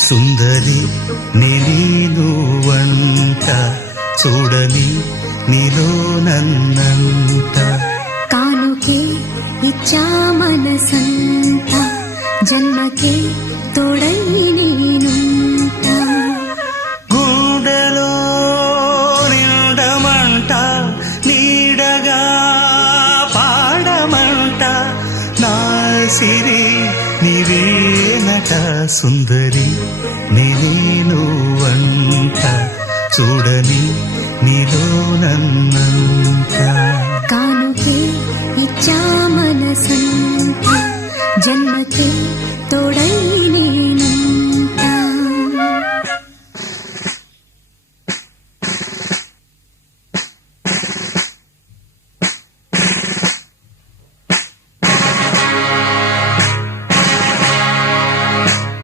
సుందరి నేను వంట చూడని నీలో నన్నంత కానుకే ఇచ్చా మనసంత జన్మకే తోడై నేనుంట గుండెలో నిండమంట నీడగా పాడమంట నా సిరి నీవేనట సుందరి నేను వంట చూడని నీలో నన్నంత కానుకే ఇచ్చా మనసంత జన్మకే తోడై